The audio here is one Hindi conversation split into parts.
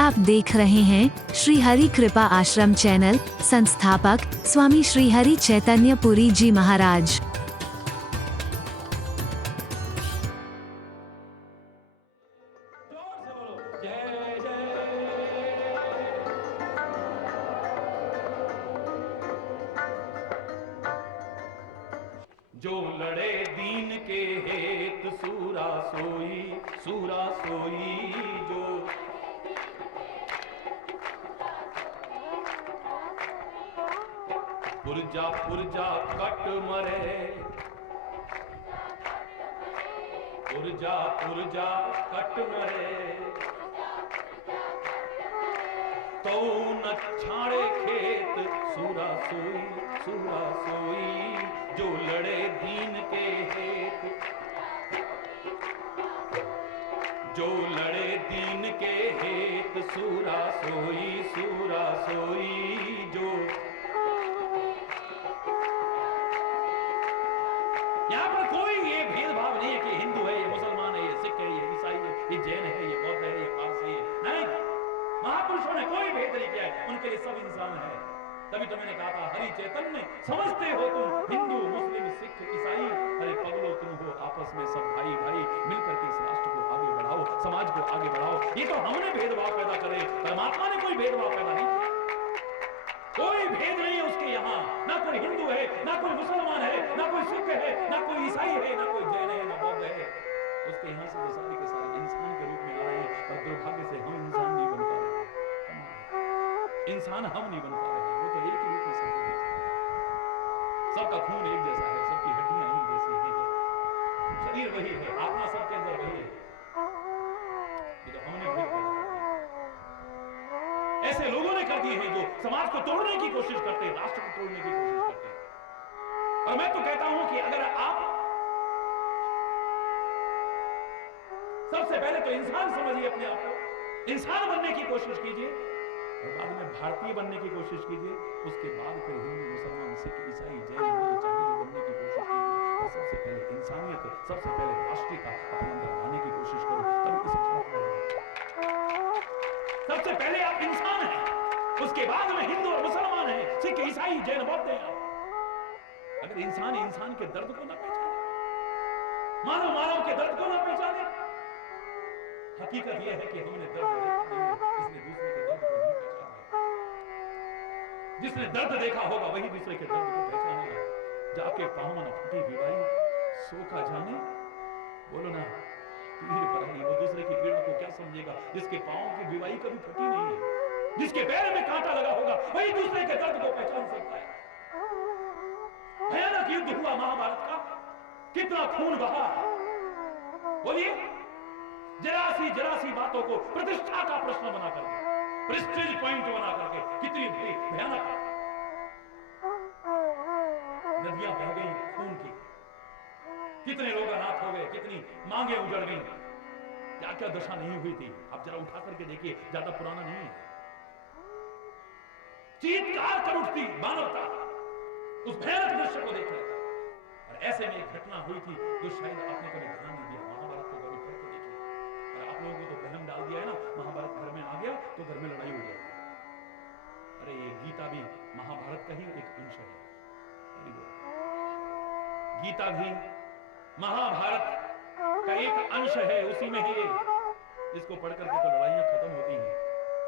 आप देख रहे हैं श्री हरि कृपा आश्रम चैनल। संस्थापक स्वामी श्री हरि चैतन्य पुरी जी महाराज। जो लड़े दीन के हेत सूरा सोई जो पुरजा कट मरे, पुरजा कट मरे, तो न छाड़े खेत सूरा सोई जो लड़े दीन के हेत, जो लड़े दीन के हेत सूरा सोई जो। यहां पर कोई ये भेदभाव नहीं है कि हिंदू है, ये मुसलमान है, ये सिख है, ये ईसाई है, ये जैन है, ये बौद्ध है, ये पारसी है। नहीं, महापुरुषों ने कोई भेद नहीं किया है, उनके लिए सब इंसान है। तभी तो मैंने कहा था, हरि चैतन्य समझते हो तुम हिंदू मुस्लिम सिख ईसाई, अरे पगलो तुम हो आपस में सब भाई भाई, मिलकर के इस राष्ट्र को आगे बढ़ाओ, समाज को आगे बढ़ाओ। ये तो हमने भेदभाव पैदा करे, परमात्मा ने कोई भेदभाव पैदा नहीं किया। कोई भेद नहीं है उसके यहाँ, ना कोई हिंदू है, ना कोई मुसलमान है, ना कोई सिख है, ना कोई ईसाई है, ना कोई जैन है, ना बौद्ध है। उसके यहाँ से तो सारे के सारे इंसान के रूप में आ रहे हैं, पर दुर्भाग्य से हम इंसान नहीं बन पा रहे। इंसान हम नहीं बन पा रहे, वो तो एक ही रूप में सबको देख सकते। सबका खून एक जैसा है, सबकी हड्डियां एक जैसी हैं, शरीर वही है, आत्मा सबके अंदर वही है। ये तो हमने भेद पैदा कर दिया। ऐसे लोगों ने कर दिए हैं जो समाज को तोड़ने की कोशिश करते हैं, राष्ट्र को तोड़ने की कोशिश करते हैं। और मैं तो कहता हूं कि अगर आप सबसे पहले तो इंसान समझिए अपने आप को, इंसान बनने की कोशिश कीजिए, और बाद में भारतीय बनने की कोशिश कीजिए, उसके बाद फिर हिंदू मुसलमान सिख ईसाई जैन बौद्ध चाहे जो बनने की कोशिश कीजिए। और सबसे पहले इंसानियत, सबसे पहले राष्ट्रीयता अपने अंदर लाने की कोशिश करो, तभी इस भारत में सबसे पहले आप इंसान हैं, उसके बाद में हिंदू और मुसलमान हैं, सिख ईसाई जैन बौद्ध हैं। अगर इंसान इंसान के दर्द को ना पहचाने, मानव के दर्द को ना पहचाने, हकीकत यह है कि हमने दर्द देखा नहीं है, इसलिए दूसरे के दर्द को नहीं पहचाना। जिसने दर्द देखा होगा वही दूसरे के दर्द को पहचानेगा। जाके पाँव न फटी बीवाई सो का जाने, बोलो ना पीड़ पराई, वो दूसरे की पीड़ा को क्या समझेगा जिसके पाँव की बीवाई कभी फटी नहीं है। जिसके पैर में कांटा लगा होगा वही दूसरे के दर्द को पहचान सकता है। भयानक युद्ध हुआ महाभारत का, कितना खून बहा, बोलिए। जरासी बातों को प्रतिष्ठा का प्रश्न बना करके, प्रेस्टीज पॉइंट बना करके कितनी बड़ी भयानक नदियां बह गई खून की, कितने लोग अनाथ हो गए, कितनी मांगे उजड़ गई, क्या क्या दशा नहीं हुई थी। आप जरा उठा करके देखिए, ज्यादा पुराना नहीं है। चीत्कार कर उठती मानवता उस भयानक दृश्य को देखकर। और ऐसे में एक घटना हुई थी जो शायद आपने कभी ध्यान नहीं दिया। महाभारत को कभी पढ़ के देखिए, और आप लोगों को तो बहम डाल दिया है ना, महाभारत घर में आ गया तो घर में लड़ाई हो जाएगी। अरे ये गीता भी महाभारत का ही एक अंश है। गीता भी महाभारत का एक अंश है, उसी में ही इसको पढ़ करके तो लड़ाइयां खत्म होती हैं,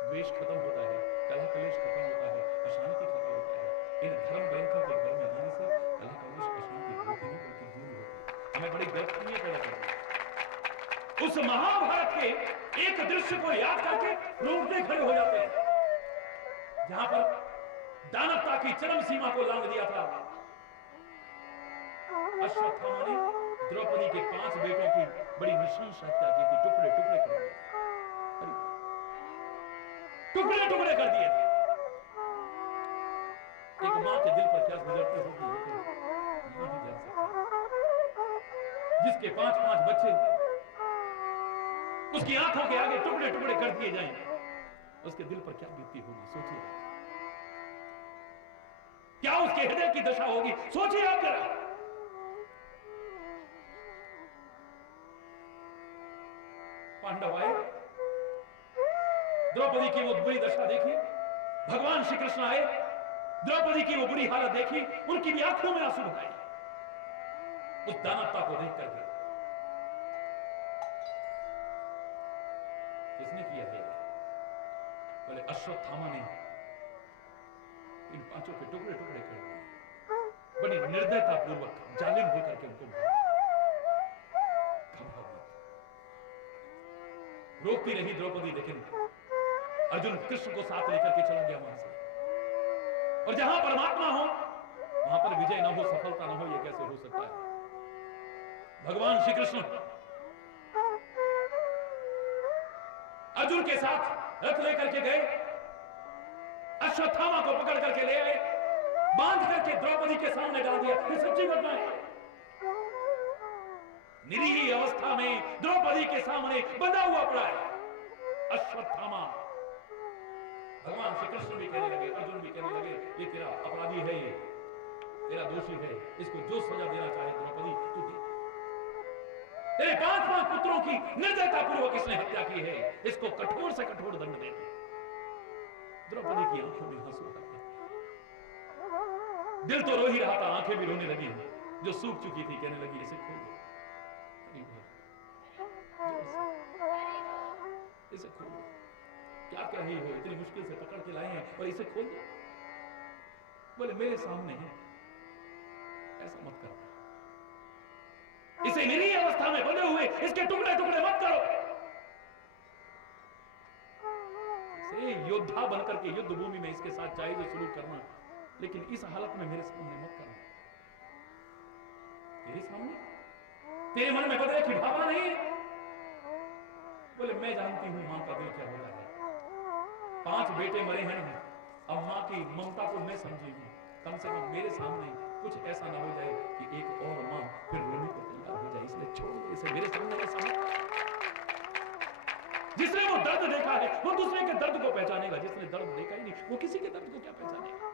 द्वेष खत्म होता है, कलह कलेश खत्म होता है, अशांति खत्म होता है। इन धर्म ग्रंथों के घर में आने से कलह कलेश अशांति होती नहीं बल्कि दूर होती है। हमें बड़ी गलतफहमियां पैदा करती है। उस महाभारत के एक दृश्य को याद करके रोंगटे खड़े हो जाते हैं, जहां पर दानवता की चरम सीमा को लांघ दिया था। अश्वत्थामा ने द्रौपदी के 5 बेटों की बड़ी नृशंस हत्या की थी, टुकड़े टुकड़े कर दिए, टुकड़े टुकड़े कर दिए थे। एक मां के दिल पर क्या गुजरती होगी ये तो नहीं जान सकता। जिसके 5-5 बच्चे उसकी आंखों के आगे टुकड़े टुकड़े कर दिए जाएं, उसके दिल पर क्या बीतती होगी, सोचिए। क्या उसके हृदय की दशा होगी, सोचिए आप जरा। पांडव आए, द्रौपदी की वो बुरी दशा देखी, भगवान श्री कृष्ण आए, द्रौपदी की वो बुरी हालत देखी, उनकी भी आंखों में आंसू बहाए उस दानवता को देख करके। किसने किया है? बोले अश्वत्थामा ने इन पांचों के टुकड़े टुकड़े कर दिए, बड़ी निर्दयता पूर्वक जालिम होकर के उनको मारा। रोकती रही द्रौपदी, लेकिन अर्जुन कृष्ण को साथ लेकर के चला गया वहां से। और जहां परमात्मा हो वहां पर विजय ना हो, सफलता ना हो, यह कैसे हो सकता है? भगवान श्री कृष्ण अर्जुन के साथ रथ लेकर के गए, अश्वत्थामा को पकड़ करके ले आए, बांध करके द्रौपदी के सामने डाल दिया। ये सच्ची घटना है। निरीह अवस्था में द्रौपदी के सामने बंधा हुआ पड़ा है अश्वत्थामा। भगवान श्री कृष्ण भी कहने लगे, अर्जुन भी कहने लगे, ये तेरा अपराधी है, ये तेरा दोषी है, इसको जो सजा देना चाहे द्रौपदी तू दे। तेरे 5 पुत्रों की निर्दयता पूर्वक इसने हत्या की है, इसको कठोर से कठोर दंड दे। द्रौपदी की आंखों में आंसू आ गया, दिल तो रो ही रहा था, आंखें भी रोने लगी जो सूख चुकी थी। कहने लगी, इसे खोल दो, इसे खोल दो, क्या कह रही हो? इतनी मुश्किल से पकड़ के लाए हैं और इसे खोल दो। बोले मेरे सामने है, ऐसा मत करो, इसे निरीह अवस्था में बने हुए इसके टुकड़े टुकड़े मत करो। इसे योद्धा बनकर के युद्ध भूमि में इसके साथ जायज सलूक करना, लेकिन इस हालत में मेरे सामने मत करना। तेरे सामने, तेरे मन में बदले की भावना नहीं है? बोले मैं जानती हूं मां का दिल क्या होता है। 5 बेटे मरे हैं, अब मां की ममता को मैं समझी हूं। कम से कम मेरे सामने कुछ ऐसा ना हो जाए कि एक और मां फिर रोने को तैयार हो जाए, इसलिए छोड़ दो इसे मेरे सामने। ऐसा जिसने वो दर्द देखा है वो दूसरे के दर्द को पहचानेगा, जिसने दर्द देखा ही नहीं वो किसी के दर्द को क्या पहचानेगा?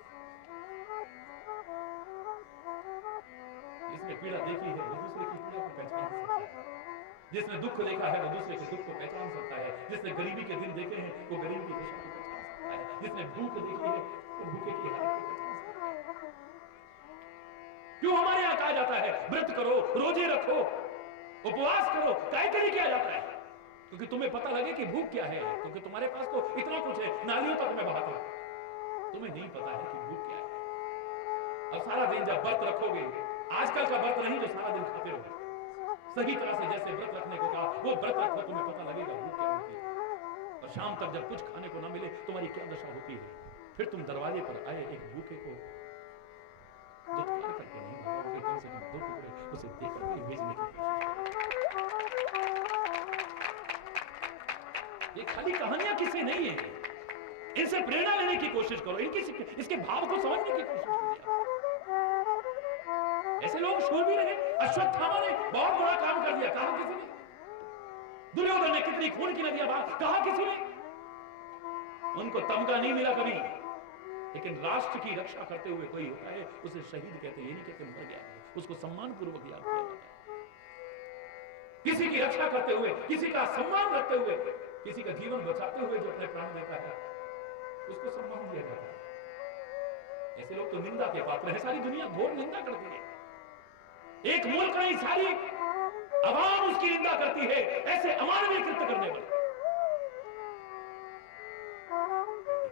जिसने पीड़ा देखी है वो दूसरे की पीड़ा को पहचान सकता है, जिसने दुख देखा है वो दूसरे के दुख को पहचान सकता है, जिसने गरीबी के दिन देखे हैं वो गरीब की दशा को पहचान सकता है, जिसने भूख देखी है वो भूखे की हालत को पहचान सकता है। क्यों हमारे यहां कहा जाता है व्रत करो, रोजे रखो, उपवास करो? काहे के लिए किया जाता है? क्योंकि तुम्हें पता लगे कि भूख क्या है, क्योंकि तुम्हारे पास तो इतना कुछ है, नालियों तक में बहाते हो, तुम्हें नहीं पता है कि भूख क्या है। अब सारा दिन जब व्रत रखोगे, आजकल का व्रत नहीं जो सारा दिन खाते रहोगे, सही तरह से जैसे व्रत रखने को कहा वो व्रत रखो, तुम्हें पता लगेगा भूख क्या होती है। और शाम तक जब कुछ खाने को ना मिले तुम्हारी क्या दशा होती है, फिर तुम दरवाजे पर आए एक भूखे को दुत्कार करके नहीं भागोगे, कम से कम 2 टुकड़े उसे देकर के भेजने की कोशिश। ये खाली कहानियां किसी नहीं है, इनसे प्रेरणा लेने की कोशिश करो, इसके भाव को समझने की कोशिश करो। ऐसे लोग शूरवीर रहे। अश्वत्थामा ने बहुत बड़ा काम कर दिया, कहा किसी ने? दुर्योधन ने कितनी खून की नदियां बहा, कहा किसी ने? उनको तमगा नहीं मिला कभी, लेकिन राष्ट्र की रक्षा करते हुए कोई होता है उसे शहीद कहते हैं, ये नहीं कहते मर गया, उसको सम्मान पूर्वक याद किया जाता है। किसी की रक्षा करते हुए, किसी का सम्मान रखते हुए, किसी का जीवन बचाते हुए जो अपने प्राण देता है उसको सम्मान दिया जाता है। ऐसे लोग तो निंदा के पात्र हैं, सारी दुनिया घोर निंदा करती है। एक मुल्क नहीं सारी अवाम उसकी निंदा करती है, ऐसे अमानवीय कृत्य करने वाले।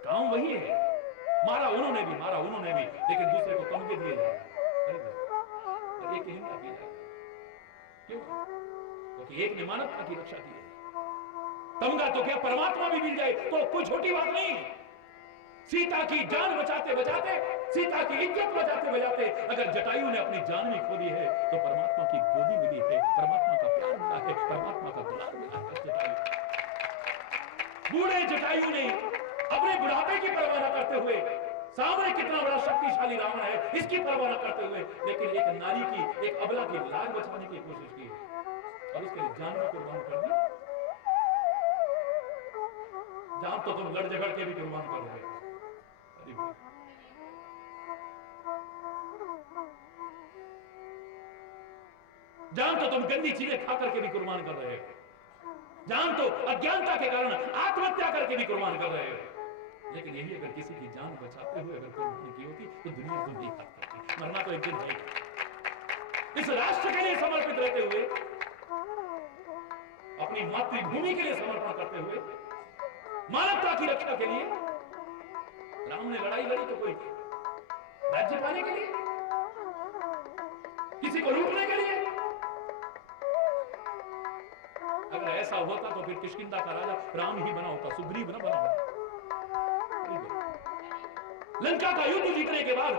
काम वही है, मारा उन्होंने भी, लेकिन दूसरे को तमगे दिए जाए, एक निंदा की जाए। क्यों? क्योंकि एक ने मानवता की रक्षा की है। तमगा तो क्या परमात्मा भी मिल जाए तो कोई छोटी बात नहीं। सीता की जान बचाते बचाते, सीता की इज्जत बचाते बचाते अगर जटायु ने अपनी जान भी खो दी है तो परमात्मा की गोदी मिली है, परमात्मा का प्यार मिला है, परमात्मा का दुलार मिला है। जटायु, बूढ़े जटायु ने अपने बुढ़ापे की परवाह न करते हुए, सामने कितना बड़ा शक्तिशाली रावण है इसकी परवाह न करते हुए, लेकिन एक नारी की, एक अबला की लाज बचाने की कोशिश की और उसके लिए जान भी कुर्बान कर दी। जान तो तुम लड़ झगड़ के भी कुर्बान कर रहे हो। जान तो तुम गंदी चीजें खा करके भी कुर्बान कर रहे हो। जान तो अज्ञानता के कारण आत्महत्या करके भी कुर्बान कर रहे हो, लेकिन यही अगर किसी की जान बचाते हुए अगर कुर्बानी की होती तो दुनिया तो नहीं करती। मरना तो एक दिन है। इस राष्ट्र के लिए समर्पित रहते हुए, अपनी मातृभूमि के लिए समर्पण करते हुए, मानवता की रक्षा के लिए राम ने लड़ाई लड़ी तो कोई राज्य पाने के लिए, किसी को लूटने के लिए? अगर ऐसा होता तो फिर किष्किंधा का राजा राम ही बना होता, सुग्रीव न बना होता। लंका का युद्ध जीतने के बाद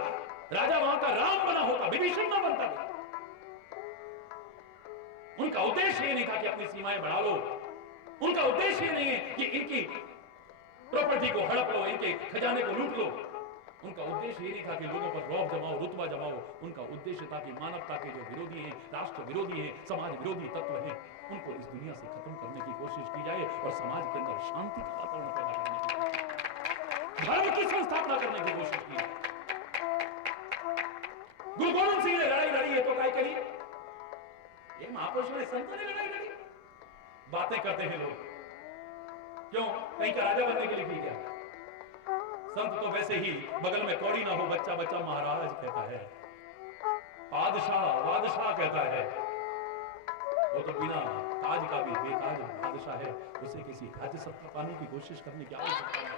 राजा वहां का राम बना होता, विभीषण न बनता था। उनका उद्देश्य ये नहीं था कि अपनी सीमाएं बढ़ा लो, उनका उद्देश्य ये नहीं है कि इनकी प्रॉपर्टी को हड़प लो, इनके खजाने को लूट लो। उनका उद्देश्य ये नहीं था कि लोगों पर रौब जमाओ, रुतबा जमाओ। उनका उद्देश्य था कि मानवता के जो विरोधी हैं, राष्ट्र विरोधी हैं, समाज विरोधी तत्व हैं, उनको इस दुनिया से खत्म करने की कोशिश की जाए और समाज के अंदर शांति का वातावरण पैदा करने की कोशिश, धर्म की संस्थापना करने की कोशिश की है। गुरु गोविंद सिंह ने लड़ाई लड़ी है तो काय के लिए? ये महापुरुषों ने, संतों ने लड़ाई लड़ी। बातें करते हैं लोग, क्यों? कहीं का राजा बनने के लिए की क्या? संत तो वैसे ही बगल में कौड़ी ना हो, बच्चा बच्चा महाराज कहता है, बादशाह बादशाह कहता है। वो तो बिना ताज का भी बेताज बादशाह है, उसे किसी राज्य सत्ता पाने की कोशिश करने की आवश्यकता नहीं।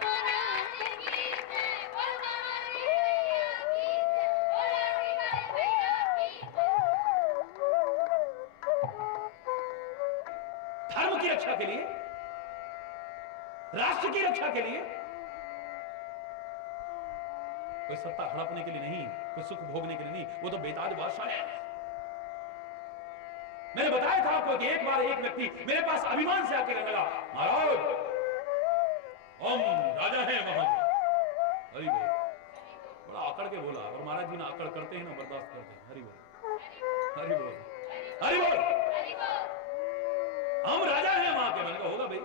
धर्म की रक्षा के लिए, राष्ट्र की रक्षा के लिए, कोई सत्ता हड़पने के लिए नहीं, कोई सुख भोगने के लिए नहीं, वो तो बेताज बादशाह है। मैंने बताया था आपको कि एक बार एक व्यक्ति मेरे पास अभिमान से आके लगा, महाराज हम राजा हैं वहां। हरि बोल, बड़ा आकड़ के बोला। और महाराज जी ना आकड़ करते हैं ना बर्दाश्त करते हैं। हरि बोल, हरि बोल, हरि बोल, हम राजा हैं वहां के। मैंने कहा होगा भाई।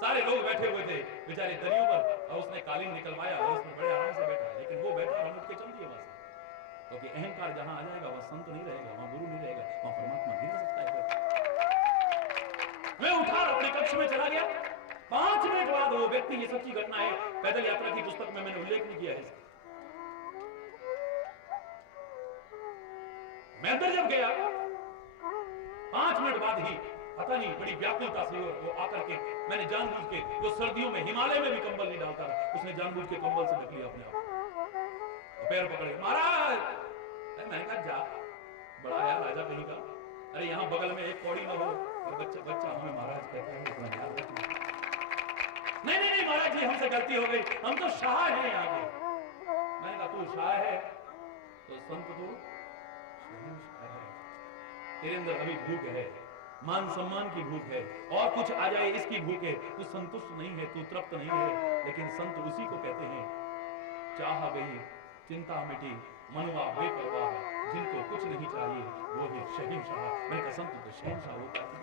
सारे लोग बैठे हुए थे बेचारे दरियों पर, और उसने कालीन निकलवाया और उसमें बड़े आराम से बैठा। लेकिन वो बैठा और हम उठ के चल दिए वहां से, क्योंकि अहंकार जहां आ जाएगा वहां संत नहीं रहेगा, वहां गुरु नहीं रहेगा, वहां परमात्मा नहीं रह सकता है। मैं उठा अपने कक्ष में चला गया। 5 मिनट बाद वो व्यक्ति, ये सच्ची घटना है, पैदल यात्रा की पुस्तक में मैंने उल्लेख नहीं किया है। मैं अंदर जब गया 5 मिनट बाद ही, पता नहीं बड़ी व्याकुलता से वो आकर के, मैंने जानबूझ के, जो सर्दियों में हिमालय में भी कंबल नहीं डालता था, उसने जानबूझ के कंबल से ढक लिया अपने आप, पैर पकड़ के, महाराज। मैंने कहा जा, बड़ा आया राजा कहीं का। अरे यहाँ बगल में एक कौड़ी ना हो और बच्चा बच्चा हमें महाराज कहता है, इतना याद रखना। नहीं नहीं नहीं महाराज जी, हमसे गलती हो गई, हम तो शाह हैं यहाँ के। मैंने कहा तू शाह है तो संत तो शहंशाह है। तेरे अंदर अभी भूख है, मान सम्मान की भूख है, और कुछ आ जाए इसकी भूख है। तू संतुष्ट नहीं है, तू तृप्त नहीं है। लेकिन संत उसी को कहते हैं, चाह गई चिंता मिटी मनुआ बेपरवाह, जिनको कुछ नहीं चाहिए वो है शहंशाह। मैं संत तो शहंशाह होता है।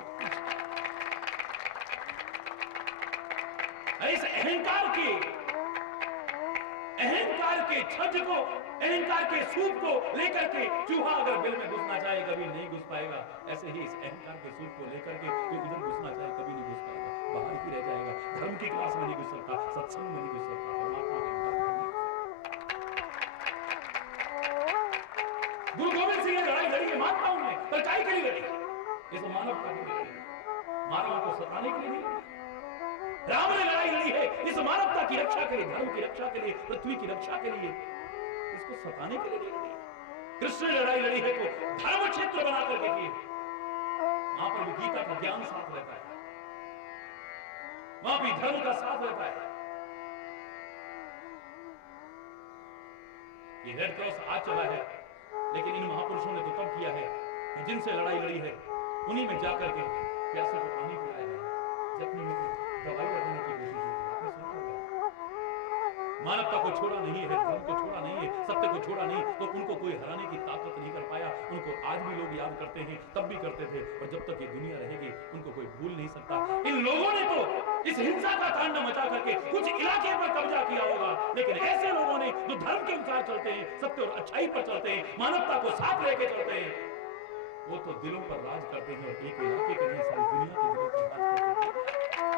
इस अहंकार के छज को, अहंकार के सूप को लेकर के चूहा अगर बिल में घुसना चाहे कभी नहीं घुस पाएगा। ऐसे ही इस अहंकार के सूप को लेकर के तू उधर घुसना चाहे कभी नहीं घुस पाएगा, बाहर ही रह जाएगा। धर्म की क्लास में नहीं घुस सकता, सत्संग में नहीं घुस सकता, परमात्मा के गुरु गोविंद सिंह ने लड़ाई लड़ी है, मानता हूं मैं, पर काय के लिए लड़ी? इस मानवता के लिए लड़ी, मानव को सताने के लिए नहीं लड़ी। राम ने लड़ाई लड़ी है इस मानवता की रक्षा के लिए, धर्म की रक्षा के लिए, पृथ्वी की रक्षा के लिए, इसको सताने के लिए नहीं लड़ी। कृष्ण ने लड़ाई लड़ी है तो धर्म क्षेत्र बना करके की, वहां पर भी गीता का ज्ञान साथ रहता है, वहां भी धर्म का साथ रहता है। ये रेड क्रॉस आज चला है, लेकिन इन महापुरुषों ने तो तब किया है कि जिनसे लड़ाई लड़ी है उन्हीं में जाकर के प्यासे को पानी पिलाया है, जख्मी में दवाई लगाने की कोशिश की। मानवता को छोड़ा नहीं है, धर्म को छोड़ा नहीं है, सत्य को छोड़ा नहीं, तो उनको कोई हराने की ताकत नहीं कर पाया। उनको आज भी लोग याद करते हैं, तब भी करते थे, और जब तक ये दुनिया रहेगी उनको कोई भूल नहीं सकता। इन लोगों ने तो इस हिंसा का तांडव मचा करके कुछ इलाके पर कब्जा किया होगा, लेकिन ऐसे लोगों ने जो धर्म के अनुसार चलते हैं, सत्य और अच्छाई पर चलते हैं, मानवता को साथ लेके चलते हैं, वो तो दिलों पर राज करते हैं, और एक इलाके के नहीं सारी दुनिया के दिलों पर राज करते हैं।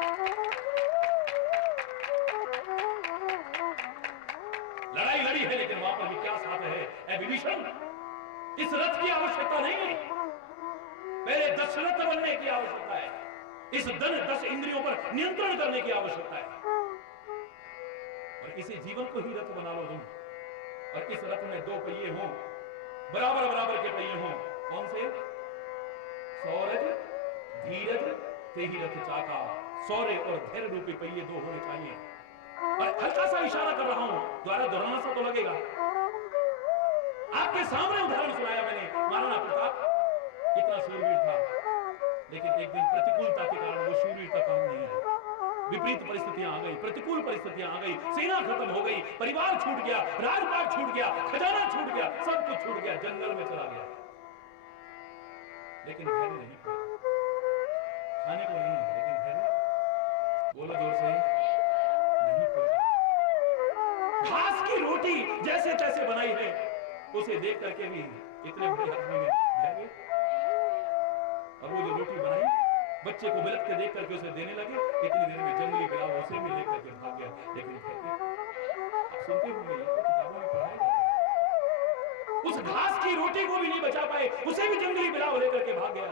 लड़ाई लड़ी है, लेकिन वहां पर भी क्या साथ है? ऐ विभीषण, इस रथ की आवश्यकता नहीं है, पहले दशरथ बनने की आवश्यकता है। इस 10 इंद्रियों पर नियंत्रण करने की आवश्यकता है, और इसी जीवन को ही रथ बना लो तुम। और इस रथ में 2 पहिए हों, बराबर बराबर के पहिए हों। कौन से? सौरज धीरज तेहि रथ चाका। सौर्य और धैर्य रूपी पहिए 2 होने चाहिए। और हल्का सा इशारा कर रहा हूं, द्वारा दोहराना सा तो लगेगा। आपके सामने उदाहरण सुनाया मैंने, महाराणा प्रताप कितना शूरवीर था, लेकिन एक दिन प्रतिकूलता के कारण वो शूरवीरता काम नहीं आई। विपरीत परिस्थितियां आ गई, प्रतिकूल परिस्थितियां आ गई, सेना खत्म हो गई, परिवार छूट गया, राजपाट छूट गया, खजाना छूट गया, सब कुछ छूट गया, जंगल में चला गया। लेकिन धैर्य नहीं खोया। खाने को नहीं है, लेकिन धैर्य, बोलो जोर से, नहीं खोया। घास की रोटी जैसे तैसे बनाई है, उसे देख करके भी इतने बड़े आदमी में धैर्य। और वो जो रोटी बनाई, बच्चे को बिलखते देख करके उसे देने लगे, इतनी देर में जंगली बिलाव उसे भी लेकर के भाग गया। लेकिन आप सुनते होंगे, ये तो किताबों में पढ़ाया जाता है। उस घास की रोटी को भी नहीं बचा पाए, उसे भी जंगली बिलाव लेकर के भाग गया।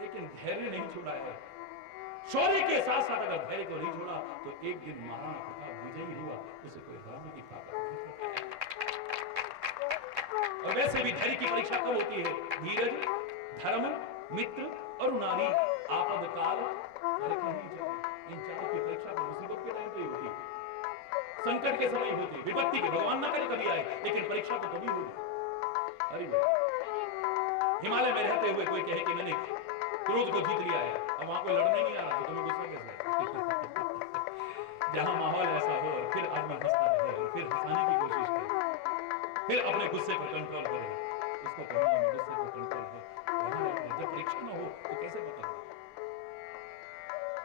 लेकिन धैर्य नहीं छोड़ा है। शौर्य के साथ साथ अगर धैर्य को नहीं छोड़ा, तो एक दिन महाराणा प्रताप विजयी हुआ, उसे कोई हराने की ताकत नहीं है। और वैसे भी धैर्य की परीक्षा कब होती है? धीरज, धर्म, मित्र और नारी, आपद काल, इन चारों की परीक्षा तो मुसीबत के टाइम पे ही होती है, संकट के समय होती है, विपत्ति के, भगवान ना करे कभी आए, लेकिन परीक्षा तो कभी होगी। अरे हिमालय में रहते हुए कोई कहे कि मैंने क्रोध को जीत लिया है, और वहां कोई लड़ने नहीं आ रहा, तो तुम्हें गुस्सा कैसे? जहां माहौल ऐसा हो, और फिर आदमी हंसता रहे, और फिर हंसाने की कोशिश करे, फिर अपने गुस्से को कंट्रोल करे, उसको कहूंगा मैं गुस्से को कंट्रोल है। जब परीक्षा ना हो तो कैसे पता हो?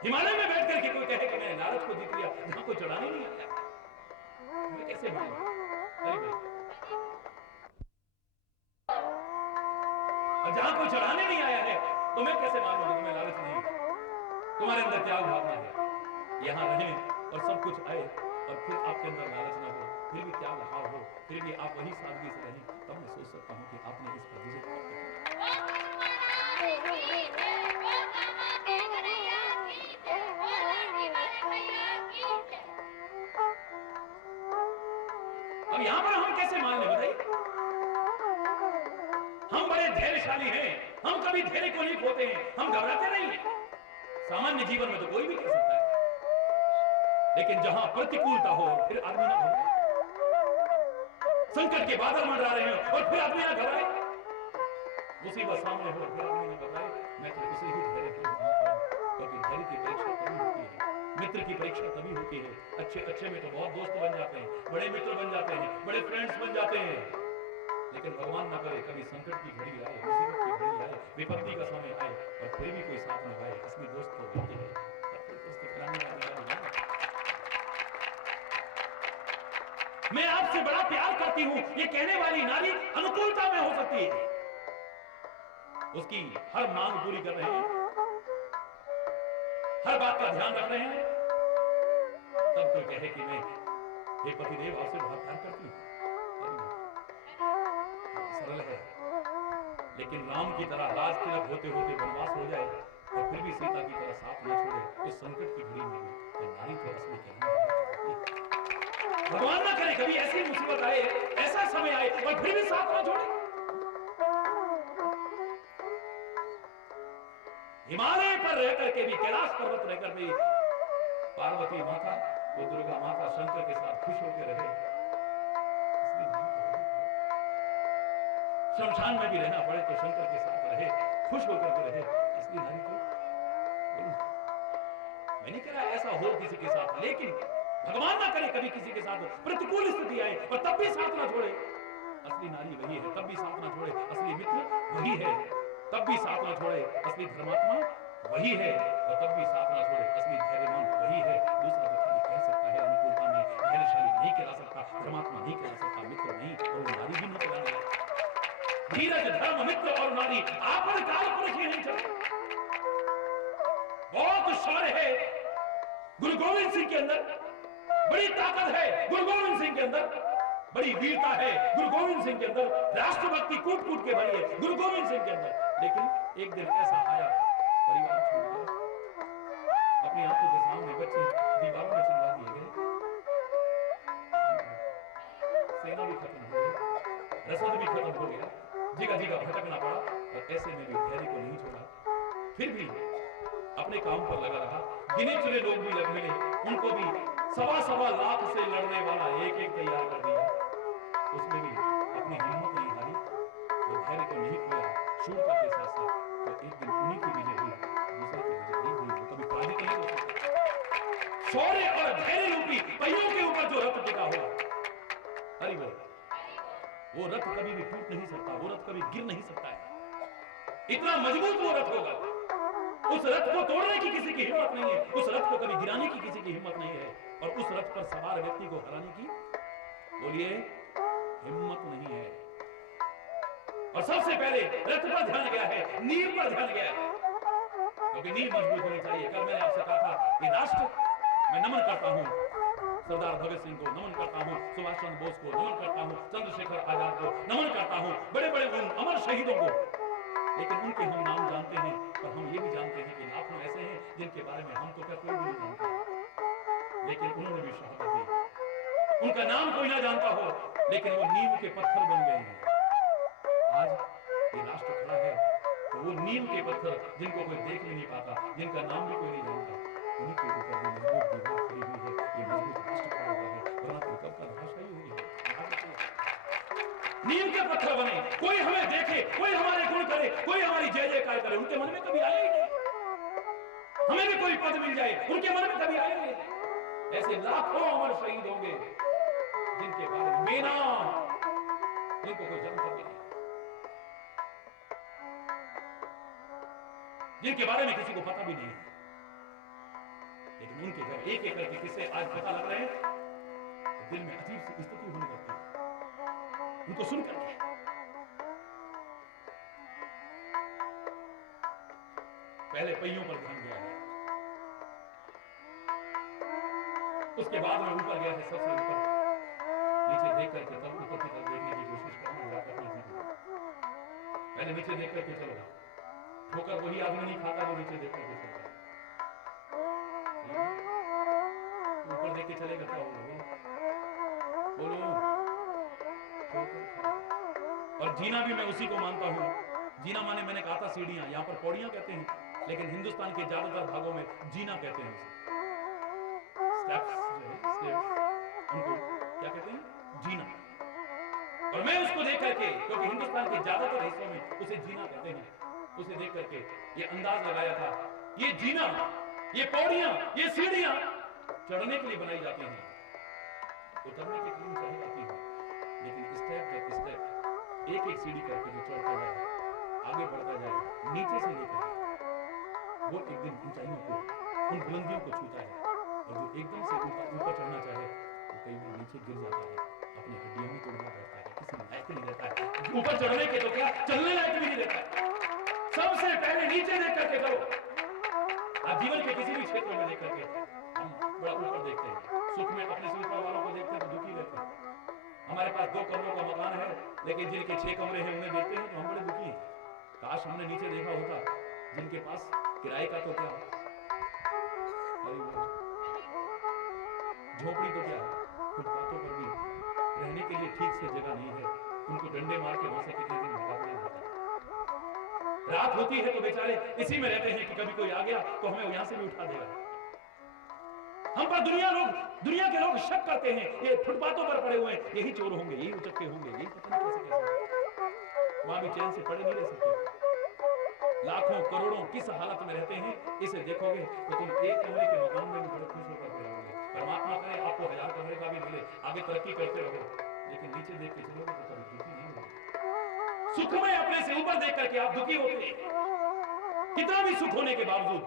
हिमालय में बैठ करके कोई कहे कि मैंने लालच को जीत लिया, जहां कोई चढ़ाने नहीं आया, मैं कैसे मानूं? अरे भाई, और जहां कोई चढ़ाने नहीं आया है, तो मैं कैसे मानूं कि तुम्हें लालच नहीं है? तुम्हारे अंदर त्याग भावना है। यहां रहें और सब कुछ आए, और फिर आपके अंदर लालच ना हो, फिर भी त्याग भाव हो, फिर भी आप वही सादगी से रहें, तब मैं सोच सकता हूं कि आपने इस पर विजय प्राप्त किया। अब यहां पर हम कैसे मान लें बताइए? हम बड़े धैर्यशाली हैं, हम कभी धैर्य को नहीं खोते हैं, हम घबराते नहीं हैं। सामान्य जीवन में तो कोई भी कह सकता है, लेकिन जहां प्रतिकूलता हो, फिर आदमी ना घबराए। संकट के बादल मंडरा रहे हैं, और फिर आदमी ना घबराए। मुसीबत सामने हो, फिर आदमी ना घबराए। मैं तो उसे ही धैर्य कहूंगा, क्योंकि धैर्य की परीक्षा तभी होती है, मित्र की परीक्षा तभी होती है। अच्छे अच्छे में तो बहुत दोस्त बन जाते हैं, बड़े मित्र बन जाते हैं, बड़े फ्रेंड्स बन जाते हैं, लेकिन भगवान ना करे कभी संकट की घड़ी आए, मुसीबत की घड़ी आए, विपत्ति का समय आए, और फिर भी कोई साथ में आए, असली दोस्त तो वही है। मैं आपसे बड़ा प्यार करती हूं, ये कहने वाली नारी अनुकूलता में हो सकती है, उसकी हर मांग पूरी कर रहे हैं, हर बात का ध्यान रख रहे हैं, तब कोई कहे कि मैं हे पतिदेव आपसे बहुत प्यार करती हूं। सरल है, लेकिन राम की तरह राज तिलक होते होते वनवास हो जाए, और फिर भी सीता की तरह साथ न छोड़े, उस संकट की घड़ी में भी तो नारी तो असली कहना है। भगवान ना करे कभी ऐसी मुसीबत आए, ऐसा समय आए, और फिर भी साथ न छोड़े। हिमालय पर रह करके भी, कैलाश पर्वत रहकर भी पार्वती माता, वो दुर्गा माता शंकर के साथ खुश होकर रहे। शमशान में भी रहना पड़े तो शंकर के साथ रहे, खुश होकर के रहे, असली नारी को मैं नहीं कह रहा ऐसा हो किसी के साथ, लेकिन भगवान ना करे कभी किसी के साथ प्रतिकूल स्थिति आए, और तब भी साथ ना छोड़े। असली नारी वही है, तब भी साथ ना छोड़े। असली मित्र वही है, तब भी साथ ना छोड़े। असली धर्मात्मा वही है, और तब भी साथ ना छोड़े। असली धैर्यवान वही है। दूसरा तो खाली कह सकता है अनुकूलता में, धैर्यशाली नहीं कहला सकता, धर्मात्मा नहीं कहला सकता, मित्र नहीं और नारी भी नहीं कहलाने लगा। धीरज धर्म मित्र और नारी आपन काल पुरुष ही नहीं चले। बहुत शौर्य है गुरु गोविंद सिंह के अंदर, बड़ी ताकत है गुरु गोविंद सिंह के अंदर, बड़ी वीरता है गुरु गोविंद सिंह के अंदर, राष्ट्रभक्ति कूट कूट के भरी है गुरु गोविंद सिंह के अंदर। लेकिन एक दिन ऐसा आया, परिवार छूट गया, अपनी आंखों के सामने बच्चे दीवारों में चिल्ला दिए गए, सेना भी खत्म हो गई, रसद भी खत्म हो गया, जगह जगह भटकना पड़ा, और ऐसे में भी धैर्य को नहीं छोड़ा, फिर भी अपने काम पर लगा रहा। गिने चुने लोग भी लग मिले, उनको भी सवा लाख से लड़ने वाला एक एक तैयार कर दिया, उसमें भी अपनी हिम्मत नहीं हारी और धैर्य को नहीं खोया, शूरता के साथ साथ। तो एक दिन उन्हीं की विजय हुई, दूसरे की विजय नहीं हुई, वो कभी पराजित नहीं हो सकता। शौर्य और धैर्य रूपी पहियों के ऊपर जो रथ टिका हुआ, हरि बोल, वो रथ कभी भी टूट नहीं सकता, वो रथ कभी गिर नहीं सकता है, इतना मजबूत वो रथ होगा। उस रथ को तोड़ने की किसी की हिम्मत नहीं है, उस रथ को कभी गिराने की किसी की हिम्मत नहीं है, और उस रथ पर सवार व्यक्ति को हराने की, बोलिए, हिम्मत नहीं है। और सबसे पहले रथ पर ध्यान गया है, नींव पर ध्यान गया है, क्योंकि नींव मजबूत होनी चाहिए। कल मैंने आपसे कहा था, ये राष्ट्र मैं नमन करता हूं सरदार भगत सिंह को, नमन करता हूं सुभाष चंद्र बोस को, नमन करता हूं चंद्रशेखर आजाद को, नमन करता हूं बड़े बड़े उन अमर शहीदों को, लेकिन उनके हम नाम जानते हैं, पर हम ये भी जानते हैं कि लाखों ऐसे हैं जिनके बारे में हम तो क्या कोई भी नहीं जानते, लेकिन उन्होंने भी शहादत दी। उनका नाम कोई ना जानता हो, लेकिन वो नींव के पत्थर बन गए हैं। आज ये राष्ट्र खड़ा है तो वो नींव के पत्थर, जिनको कोई देख भी नहीं पाता, जिनका नाम भी कोई नहीं जानता, उन्हीं के ऊपर ये मजबूत दीवार खड़ी हुई है, ये मजबूत राष्ट्र खड़ा हुआ है, वरना तो कब का भाषा ही हुई है। नींव के पत्थर बने, कोई हमें देखे, कोई हमारे गुण करे, कोई हमारी जय जयकार करे, उनके मन में कभी आया ही नहीं। हमें भी कोई पद मिल जाए, उनके मन में कभी आया ही नहीं। ऐसे लाखों अमर शहीद होंगे जिनके बारे में बेनाम, जिनको कोई जानता भी नहीं, जिनके बारे में किसी को पता भी नहीं, लेकिन उनके जब एक एक करके किस्से आज पता लग रहे हैं, तो दिल में अजीब सी स्थिति होने लगती है उनको सुन करके। पहले पहियों पर ध्यान गया है, उसके बाद में ऊपर गया है, सबसे ऊपर, नीचे देख करके तब ऊपर की तरफ देखने की कोशिश करना। पहले नीचे देख करके चलो, ठोकर वही आदमी नहीं खाता जो नीचे देख करके चलता है। ऊपर देख के चलेगा क्या होगा, बोलो। और जीना भी मैं उसी को मानता हूं। जीना माने, मैंने कहा था सीढ़ियां, यहां पर पौड़ियां कहते हैं, लेकिन हिंदुस्तान के ज्यादातर भागों में जीना कहते हैं उसे। स्टेप्स जो है, स्टेप्स, उनको क्या कहते हैं, जीना। और मैं उसको देख करके, क्योंकि हिंदुस्तान के ज्यादातर हिस्सों में उसे जीना कहते हैं, उसे देख करके ये अंदाज लगाया था, ये जीना, ये पौड़ियां, ये सीढ़ियां चढ़ने के लिए बनाई जाती हैं, उतरने के लिए चढ़ी जाती हैं, लेकिन स्टेप जब स्टेप एक एक सीढ़ी करके जो चढ़ता जाए, आगे बढ़ता जाए, नीचे से लेकर वो एक दिन ऊंचाइयों को, उन बुलंदियों को छूता है, और जो एकदम से ऊपर चढ़ना चाहे तो कई बार नीचे गिर जाता है, अपनी हड्डियों में तोड़ना पड़ता है, किसी लायक नहीं रहता है ऊपर चढ़ने के, तो क्या चलने लायक भी नहीं रहता है। सबसे पहले नीचे देख करके करो। आप जीवन के किसी भी क्षेत्र में देख करके, हम बड़ा ऊपर देखते हैं, सुख में अपने से ऊपर वालों को देखते हैं तो दुखी रहते हैं। हमारे पास 2 कमरों का मकान है, लेकिन जिनके 6 कमरे हैं उन्हें देखते हैं तो हम बड़े दुखी हैं। काश हमने नीचे देखा होता, जिनके पास किराए का तो क्या, झोपड़ी तो क्या, फुटपाथों पर भी रहने के लिए ठीक से जगह नहीं है, उनको डंडे मार के वहां से कितने दिन भगा दिया जाता है। रात होती है तो बेचारे इसी में रहते हैं कि कभी कोई आ गया तो हमें यहां से भी उठा देगा। हम पर दुनिया के लोग शक करते हैं, ये फुटपाथों पर पड़े हुए हैं, यही चोर होंगे, यही उचक्के होंगे, यही पता नहीं कैसे वहां भी चैन से पड़े नहीं रह सकते। लाखों करोड़ों किस हालत में रहते हैं, इसे देखोगे तो तुम 1 कमरे के मकान में भी बड़े खुश होकर रहोगे। परमात्मा करे आपको 1000 कमरे का भी मिले, आगे तरक्की करते रहो, लेकिन नीचे देख के चलोगे तो कभी दुखी नहीं होगे। सुख में अपने से ऊपर देख करके आप दुखी होते हैं, कितना भी सुख होने के बावजूद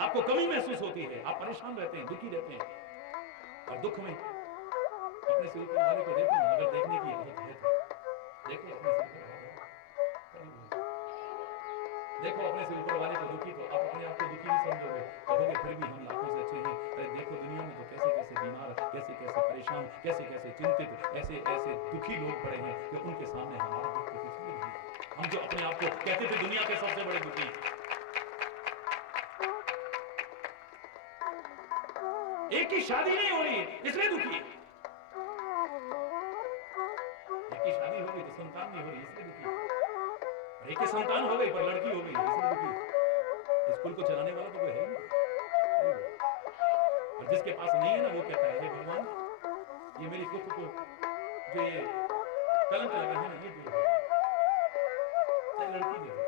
आपको कमी महसूस होती है, आप परेशान रहते हैं, दुखी रहते हैं। और दुख में अपने सिर ऊपर वाले को देखो ना, अगर देखने की आदत है तो देखो अपने सिर ऊपर वाले को। देखो अपने से ऊपर वाले को दुखी, तो आप अपने आप को दुखी नहीं समझोगे, कहोगे फिर भी हम लाखों से अच्छे हैं। अरे देखो दुनिया में तो कैसे कैसे बीमार, कैसे कैसे परेशान, कैसे कैसे चिंतित, ऐसे ऐसे दुखी लोग पड़े हैं कि उनके सामने हमारा दुख तो कुछ भी नहीं है। हम जो अपने आप को कहते थे दुनिया के सबसे बड़े दुखी, एक की शादी नहीं हो रही इसलिए दुखी है, एक की शादी हो गई तो संतान नहीं हो रही इसलिए दुखी है, एक की संतान हो गई पर लड़की हो गई इसलिए दुखी है। स्कूल को चलाने वाला तो कोई है नहीं, और जिसके पास नहीं है ना वो कहता है हे भगवान ये मेरी कुख को जो ये कलंक लगा है ना ये दूर हो चाहे लड़की दे दो,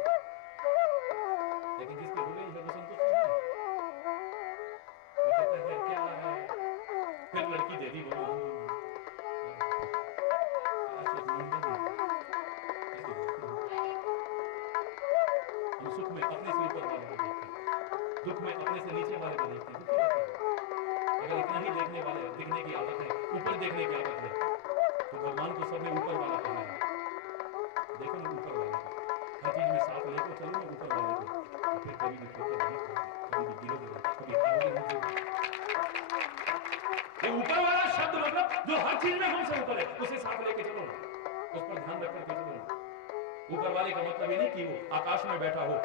लेकिन जिसकी हो गई है वो संतुष्ट नहीं है, वो कहता है क्या है फिर लड़की दे दी बोलो हम सुख में अपने से ऊपर वाले को देखते हैं, दुख में अपने से नीचे वाले को देखते हैं, दुखी रहते हैं। अगर इतना ही देखने वाले दिखने की आदत है, ऊपर देखने की आदत है, तो भगवान को सबने ऊपर वाला कहा है। देखो ना ऊपर वाले को, हर चीज में साथ लेकर चलो ना ऊपर वाले को, तो फिर कभी भी ठोकर नहीं खाओगे, कभी भी गिरोगे नहीं, कभी खाओगे नहीं। ये ऊपर वाला शब्द मतलब जो हर चीज में हमसे ऊपर है उसे साथ लेके चलो ना, उस पर ध्यान रख करके चलो ना। ऊपर वाले का मतलब ये नहीं कि वो आकाश में बैठा हो,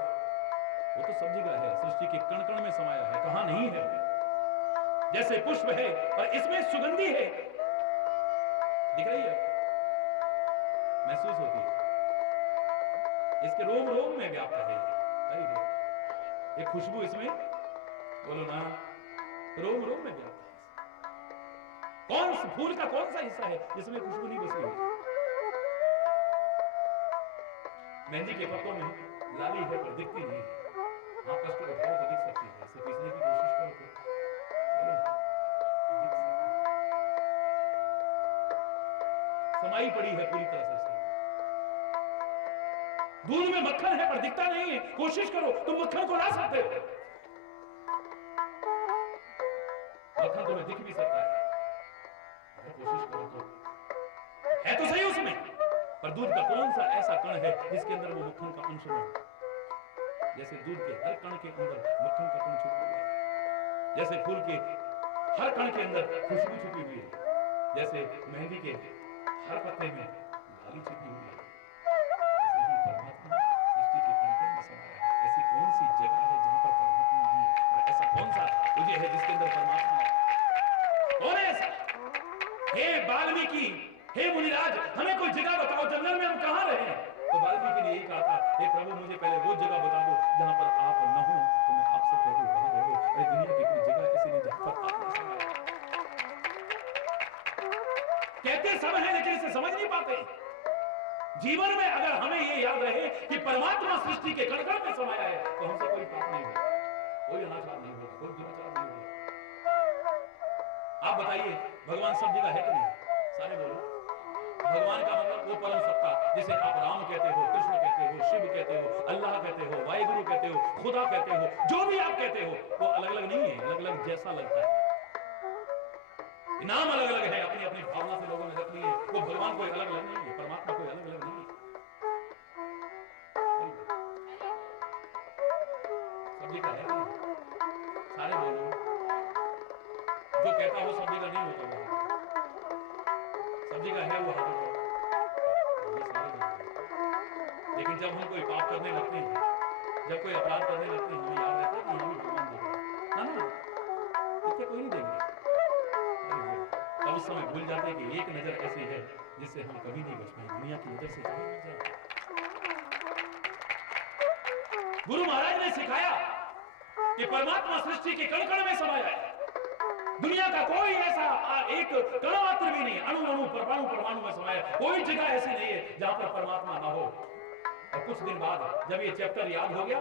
वो तो सब जगह है, सृष्टि के कण कण में समाया है, कहां नहीं है। जैसे पुष्प है और इसमें सुगंधी है, दिख रही है, महसूस होती है, इसके रोम रोम में व्याप्त है ये खुशबू, इसमें बोलो ना रोम रोम में व्याप्त है। कौन सा फूल का कौन सा हिस्सा है जिसमें खुशबू नहीं बसी हुई? मेहंदी के पत्तों में लाली है पर दिखती नहीं है, हाँ कष्ट उठाओ तो दिख सकती है, इसे पीसने की कोशिश करो तो दिख सकती है, समाई पड़ी है पूरी तरह से इसमें। दूध में मक्खन है पर दिखता नहीं है, कोशिश करो तुम मक्खन को ला सकते हो, मक्खन तुम्हें दिख भी सकता है अगर कोशिश करो तो, है तो सही उसमें, पर दूध का कौन सा ऐसा कण है जिसके अंदर वो मक्खन का अंश न हो? जैसे दूध के हर कण के अंदर मक्खन का कण छुपा हुआ है, जैसे फूल के हर कण के अंदर खुशबू छुपी हुई है, जैसे मेहंदी के हर पत्ते में लाली छुपी हुई है, ऐसे ही परमात्मा सृष्टि के कण कण में समाया है। ऐसी कौन सी जगह है जहां पर परमात्मा नहीं है, और ऐसा कौन सा तुझे है जिसके अंदर परमात्मा है? कौन है ऐसा? हे वाल्मीकि, हे मुनिराज, हमें कोई जगह बताओ, जंगल में हम कहां रहे? तो वाल्मीकि ने यही कहा था, हे प्रभु मुझे पहले वो जगह बता दो जहां पर आप न हो, तो मैं आपसे कह दूं वहां रहो। अरे दुनिया की कोई जगह ऐसी नहीं जहां पर आप न हो। कहते सब हैं लेकिन इसे समझ नहीं पाते। जीवन में अगर हमें ये याद रहे कि परमात्मा सृष्टि के कण कण में समाया है, तो हमसे कोई पाप नहीं होगा, कोई अनाचार नहीं होगा, कोई दुराचार नहीं होगा। आप बताइए भगवान सब जगह है कि नहीं? सारे बोलो। भगवान का मतलब वो परम सत्ता जिसे आप राम कहते हो, कृष्ण कहते हो, शिव कहते हो, अल्लाह कहते हो, वाहिगुरु कहते हो, खुदा कहते हो, जो भी आप कहते हो, वो अलग अलग नहीं है, अलग अलग जैसा लगता है, नाम अलग अलग है, अपनी अपनी भावना से लोगों ने रख ली है। वो भगवान कोई अलग अलग नहीं है, परमात्मा कोई अलग अलग नहीं है, सब जगह है कि नहीं? सारे बोलो। जो कहता हो सब जगह नहीं होता, वो सब जगह है वो हाथ उठाओ, ये सारे जानते। लेकिन जब हम कोई पाप करने लगते हैं, जब कोई अपराध करने लगते हैं, हमें याद रहता है कि यहाँ भी भगवान देख रहे हैं, ना इतने कोई नहीं देख रहे, तब उस समय भूल जाते हैं कि एक नजर ऐसी है जिससे हम कभी नहीं बच पाए, दुनिया की नजर से कभी बच जाए। गुरु महाराज ने सिखाया कि परमात्मा सृष्टि के कण कण में समाया है, दुनिया का कोई ऐसा एक कण मात्र भी नहीं, अणु अणु परमाणु परमाणु में समाया, कोई जगह ऐसी नहीं है जहां पर परमात्मा ना हो। और कुछ दिन बाद जब ये चैप्टर याद हो गया,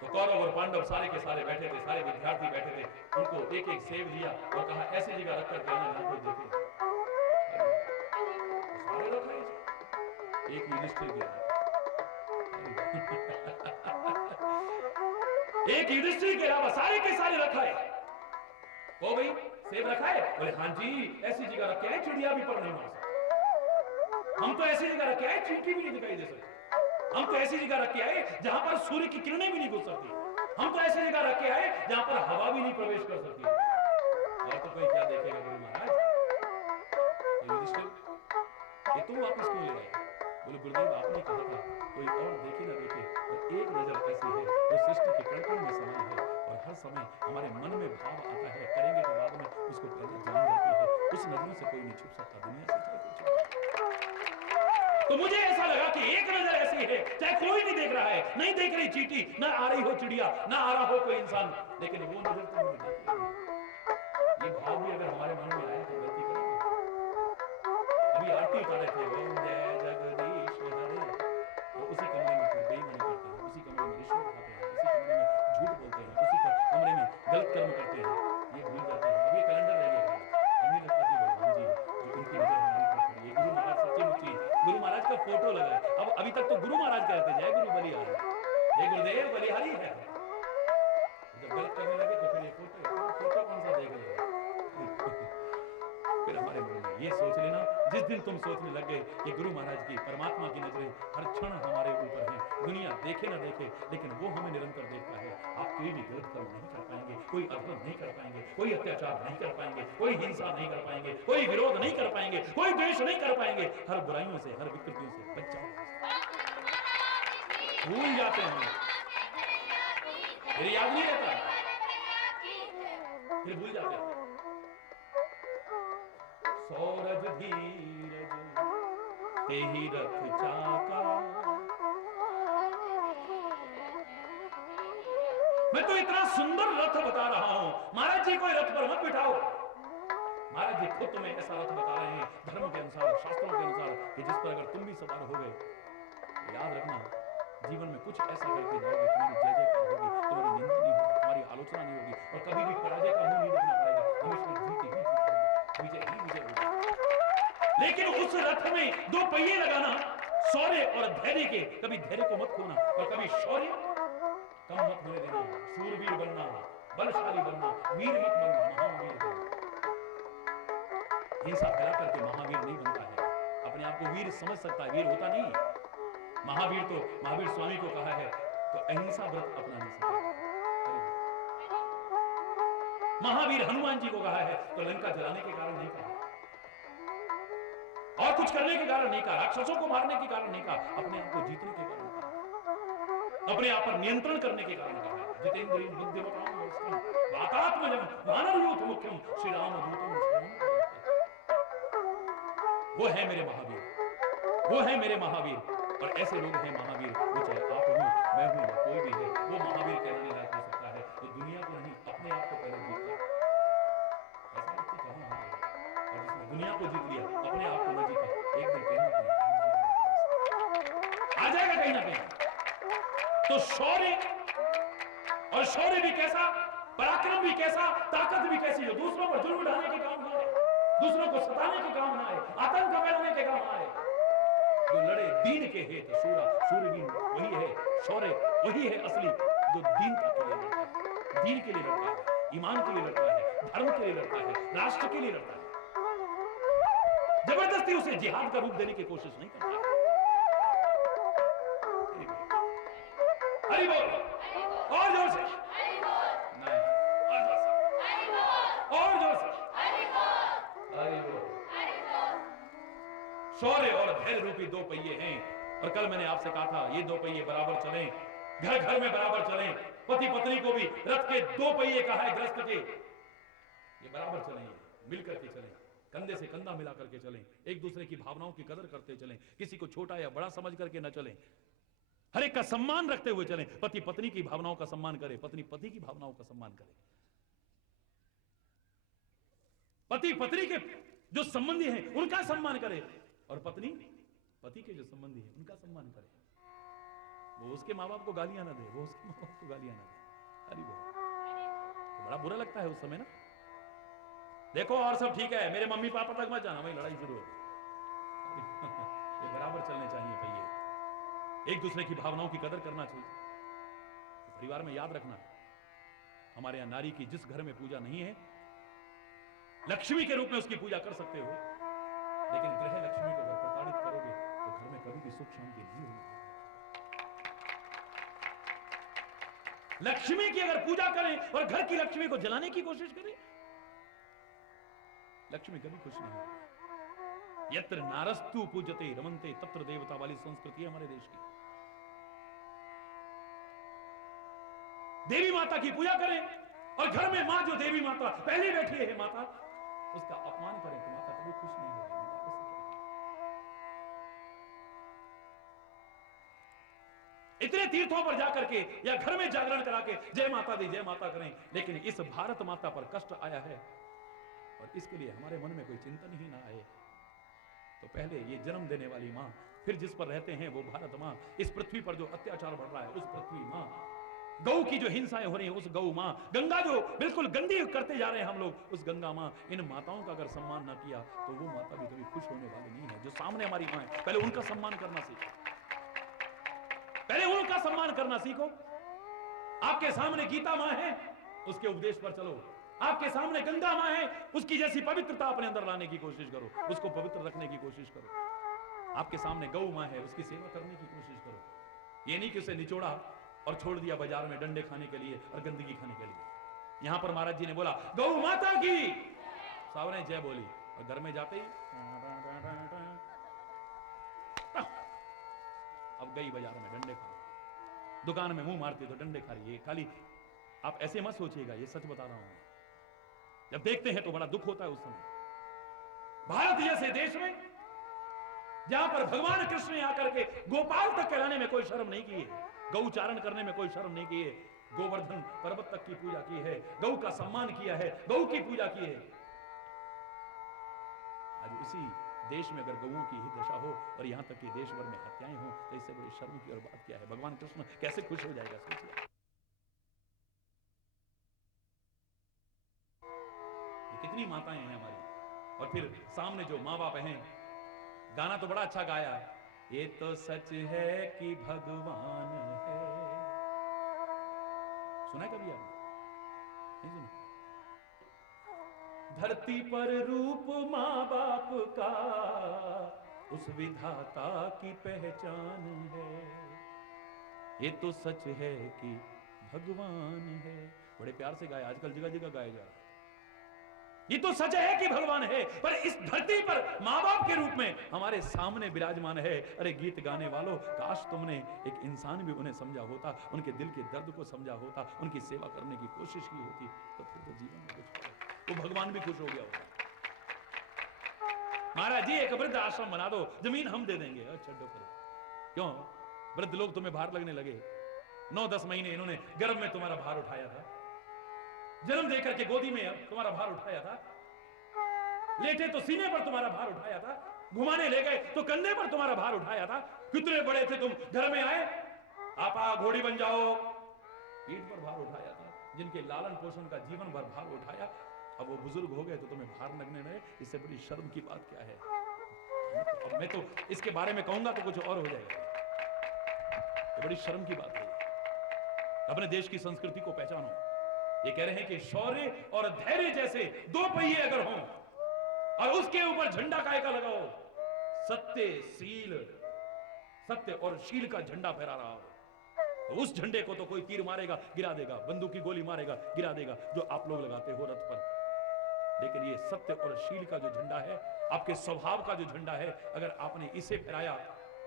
तो कौरव और पांडव सारे के सारे बैठे थे, सारे विद्यार्थी बैठे थे, उनको एक एक सेब दिया और कहा ऐसी जगह रखकर के आना जहां कोई देखे। सारे रखा, एक युधिष्ठिर गया, एक युधिष्ठिर के अलावा सारे के सारे रखा है। ओ भाई सेब रखा है? बोले हाँ जी, ऐसी जगह रखे है चिड़िया भी पर नहीं मार सकती। हम तो ऐसी जगह रखे हैं चींटी भी नहीं दिखाई दे सकती। हम तो ऐसी जगह रखे हैं जहां पर सूर्य की किरणें भी नहीं घुस सकती। हम तो ऐसी जगह रखे हैं जहां पर हवा भी नहीं प्रवेश कर सकती। और तो कोई क्या देखेगा गुरु महाराज? तो युधिष्ठिर, ये तुम वापस क्यों ले आए? बोले गुरुदेव, आपने कहा था कोई और देखे ना देखे, और एक नजर ऐसी है जो सृष्टि के कण-कण में समाई है और हर समय हमारे मन में भाव आता है, करेंगे तो बाद में उसको पहले जान रहती है। उस नजरों से कोई नहीं छुप सकता, दुनिया से चाहे कोई छुप। तो मुझे ऐसा लगा कि एक नजर ऐसी है, चाहे कोई नहीं देख रहा है, नहीं देख रही चींटी, ना आ रही हो चिड़िया, ना आ रहा हो कोई इंसान, लेकिन वो नजर तो मुझे देखी। ये भाव भी अगर हमारे मन में आए तो गलती करेंगे। अभी आरती उतारे थे, ओम जय जगदीश हरे, और उसी कमरे में फिर बेईमानी करते हैं, उसी कमरे में रिश्वत खाते हैं, उसी कमरे में झूठ बोलते हैं, उसी कमरे में गलत कर्म करते हैं। ये भूल जाते हैं। अभी कैलेंडर रह गया, अब नहीं लगता कि भगवान जी जो उनकी नजर हमारी तरफ पड़ी है। गुरु महाराज सच्ची मुच्ची गुरु महाराज का फोटो लगा है। अब अभी तक तो गुरु महाराज कहते जय गुरु बलिहारी, जय गुरुदेव बलिहारी है। जब गलत करने लगे तो फिर ये फोटो कौन सा देख लेगा? फिर हमारे मन में ये सोच लेना, जिस दिन तुम सोचने लग गए कि गुरु महाराज की, परमात्मा की नजरें हर क्षण हमारे ऊपर हैं, दुनिया देखे ना देखे लेकिन वो हमें निरंतर देखता है, आप कोई भी गलत कर्म नहीं कर पाएंगे, कोई अधर्म नहीं कर पाएंगे, कोई अत्याचार नहीं कर पाएंगे, कोई हिंसा नहीं कर पाएंगे, कोई विरोध नहीं कर पाएंगे, कोई द्वेष नहीं कर पाएंगे, हर बुराइयों से, हर विकृतियों से बच जाओ। भूल जाते हैं, फिर याद नहीं रहता, फिर भूल जाते हैं। सौरज धीरज तेहि रथ चाका। मैं तो इतना सुंदर रथ बता रहा हूं, महाराज जी कोई रथ पर मत बिठाओ। महाराज जी खुद तुम्हें ऐसा रथ बता रहे हैं धर्म के अनुसार, शास्त्रों के अनुसार, कि जिस पर अगर तुम भी सवार हो गए तो याद रखना, जीवन में कुछ ऐसा करके जाओगे, तुम्हारी जय जयकार होगी, तुम्हारी निंदा नहीं होगी, तुम्हारी आलोचना नहीं होगी, और कभी भी पराजय का मुंह नहीं देखना पड़ेगा, हमेशा जीत ही जीत होगी, विजय ही विजय होगी। लेकिन उस रथ में दो पहिए लगाना, शौर्य और धैर्य के, कभी धैर्य को मत खोना और कभी शौर्य कम मत होने देना, शूरवीर बनना, बलशाली बनना, वीर मत बनना, महावीर बनना। हिंसा फैला करके महावीर नहीं बनता है, अपने आप को वीर समझ सकता है, वीर होता नहीं। महावीर तो महावीर स्वामी को कहा है तो अहिंसा व्रत अपना नहीं सकता। महावीर हनुमान जी को कहा है तो लंका जलाने के कारण नहीं कहा, और कुछ करने के कारण नहीं कहा, राक्षसों को मारने के कारण नहीं कहा, अपने आप को जीतने के कारण कहा, अपने आप पर नियंत्रण करने के कारण कहा। जितेंद्रिय बुद्धिमताम वरिष्ठम वातात्मजम वानरयूथ मुख्यम श्री राम दूतम शरणं। वो है मेरे महावीर, वो है मेरे महावीर, और ऐसे लोग हैं महावीर, वो चाहे आप हो, मैं हूं, या कोई भी है, वो महावीर कहलाने लायक हो सकता है तो दुनिया को नहीं, अपने आप को पहले जीतता है। ऐसा व्यक्ति कहां है? और जिसने दुनिया को जीत लिया, अपने आप को न जीता, एक दिन कहीं ना कहीं आ जाएगा, कहीं ना कहीं। तो शौर्य, और शौर्य भी कैसा, पराक्रम भी कैसा, ताकत भी कैसी, जो दूसरों पर जुल्म ढाने के काम ना आए, दूसरों को सताने के काम ना आए, आतंक फैलाने के काम ना आए, जो लड़े दीन के हेत, शूरवीर वही है, शौर्य वही है असली, जो दीनता के लिए लड़ता है, दीन के लिए लड़ता है, ईमान के लिए लड़ता है, धर्म के लिए लड़ता है, राष्ट्र के लिए लड़ता है। जबरदस्ती उसे जिहाद का रूप देने की कोशिश नहीं करता है। हरि बोल, और जोर से, नहीं, और जोर से, हरि बोल। शौर्य और धैर्य रूपी दो पहिए हैं, और कल मैंने आपसे कहा था ये दो पहिए बराबर चलें, घर घर में बराबर चलें, पति पत्नी को भी रथ के दो पहिए कहा है ग्रस्त के, ये बराबर चलें, मिलकर के चलें, कंधे से कंधा मिला करके चलें, एक दूसरे की भावनाओं की कदर करते चलें, किसी को छोटा या बड़ा समझ करके न चलें, हर एक का सम्मान रखते हुए चलें। पति पत्नी की भावनाओं का सम्मान करे, पत्नी पति की भावनाओं का सम्मान करे, पति पत्नी के जो संबंधी हैं उनका सम्मान करे, और पत्नी पति के जो संबंधी है उनका सम्मान करे। वो उसके माँ बाप को गालियां ना दे, वो उसके माँ बाप को गालियां ना दे। हरि बोल। तो बड़ा बुरा लगता है उस समय ना, देखो और सब ठीक है, मेरे मम्मी पापा तक मत जाना, वही लड़ाई शुरू हो गई। ये बराबर चलने चाहिए भैया, एक दूसरे की भावनाओं की कदर करना चाहिए। तो परिवार में याद रखना, हमारे यहां नारी की जिस घर में पूजा नहीं है, लक्ष्मी के रूप में उसकी पूजा कर सकते हो, लेकिन गृह लक्ष्मी को अगर प्रताड़ित करोगे तो घर में कभी भी सुख शांति नहीं होगी। लक्ष्मी की अगर पूजा करें और घर की लक्ष्मी को जलाने की कोशिश करें, लक्ष्मी कभी खुश नहीं होगी। यत्र नारस्तु पूजते रमनते तत्र देवता वाली संस्कृति है हमारे देश की। देवी माता की पूजा करें और घर में मां जो देवी माता पहले बैठी है माता, उसका अपमान करें तो माता कभी खुश नहीं होगी। इतने तीर्थों पर जाकर के या घर में जागरण करा के जय माता दी जय माता करें, लेकिन इस भारत माता पर कष्ट आया है और इसके लिए हमारे मन में कोई चिंतन ही ना आए, तो पहले ये जन्म देने वाली मां, फिर जिस पर रहते हैं वो भारत मां, इस पृथ्वी पर जो अत्याचार बढ़ रहा है उस पृथ्वी मां, गौ की जो हिंसाएं हो रही है उस गौ मां, गंगा जो बिल्कुल गंदी करते जा रहे हैं हम लोग उस गंगा मां, इन माताओं का अगर सम्मान ना किया तो वो माता भी कभी खुश होने वाली नहीं है। जो सामने हमारी मां है, पहले उनका सम्मान करना सीखो, पहले उनका सम्मान करना सीखो। आपके सामने गीता मां है, उसके उपदेश पर चलो। आपके सामने गंगा मां है, उसकी जैसी पवित्रता अपने अंदर लाने की कोशिश करो, उसको पवित्र रखने की कोशिश करो। आपके सामने गौ मां है, उसकी सेवा करने की कोशिश करो। ये नहीं कि उसे निचोड़ा और छोड़ दिया बाजार में डंडे खाने के लिए और गंदगी खाने के लिए। यहां पर महाराज जी ने बोला गौ माता की, सावरे जय बोली, और घर में जाते ही अब गई बाजार में डंडे खा रही, दुकान में मुंह मारती तो डंडे खा रही है। खाली आप ऐसे मत सोचिएगा, ये सच बता रहा हूं। जब देखते हैं तो बड़ा दुख होता है उस समय। भारत जैसे देश में जहां पर भगवान कृष्ण ने आकर के गोपाल तक कहलाने में कोई शर्म नहीं की है, गौचारण करने में कोई शर्म नहीं की है, गोवर्धन पर्वत तक की पूजा की है, गौ का सम्मान किया है, गौ की पूजा की है। आज उसी देश में अगर गौओं की ही दशा हो और यहां तक कि देश भर में हत्याएं हो तो इससे बड़ी शर्म की और बात क्या है। भगवान कृष्ण कैसे खुश हो जाएगा, सोचिए। ये कितनी माताएं हैं हमारी, और फिर सामने जो माँ बाप हैं। गाना तो बड़ा अच्छा गाया, ये तो सच है कि भगवान है। सुना है कभी आपने? नहीं सुना? धरती पर रूप माँ बाप का उस विधाता की पहचान है, ये तो सच है कि भगवान है। बड़े प्यार से गाया, आजकल जगह जगह गाया जा रहा है। ये तो सच है कि भगवान है, पर इस धरती पर माँ बाप के रूप में हमारे सामने विराजमान है। अरे गीत गाने वालों, काश तुमने एक इंसान भी उन्हें समझा होता, उनके दिल के दर्द को समझा होता, उनकी सेवा करने की कोशिश की होती, तो फिर तो जीवन में कुछ होता, वो भगवान भी खुश हो गया होगा। महाराज जी एक वृद्ध आश्रम बना दो, जमीन हम दे देंगे। अच्छा करो, क्यों? वृद्ध लोग तुम्हें भार लगने लगे। 9-10 महीने इन्होंने गर्भ में तुम्हारा भार उठाया था, जन्म देकर के गोदी में तुम्हारा भार उठाया था, लेटे तो सीने पर तुम्हारा भार उठाया था, घुमाने ले गए तो कंधे पर तुम्हारा भार उठाया था। कितने बड़े थे तुम, घर में आए आपा घोड़ी बन जाओ, पीठ पर भार उठाया था। जिनके लालन पोषण का जीवन भर भार उठाया, अब वो बुजुर्ग हो गए तो तुम्हें भार लगने लगे। इससे बड़ी शर्म की बात क्या है? अब मैं तो इसके बारे में कहूंगा तो कुछ और हो जाएगा। ये बड़ी शर्म की बात है। अपने देश की संस्कृति को पहचानो। ये कह रहे हैं कि शौर्य और धैर्य जैसे 2 पहिए अगर हों और उसके ऊपर झंडा काय का लगाओ, सत्य और शील का झंडा फहरा रहा हो, तो उस झंडे को तो कोई तीर मारेगा गिरा देगा, बंदूक की गोली मारेगा गिरा देगा, जो आप लोग लगाते हो रथ पर। लेकिन ये सत्य और शील का जो झंडा है, आपके स्वभाव का जो झंडा है, अगर आपने इसे फहराया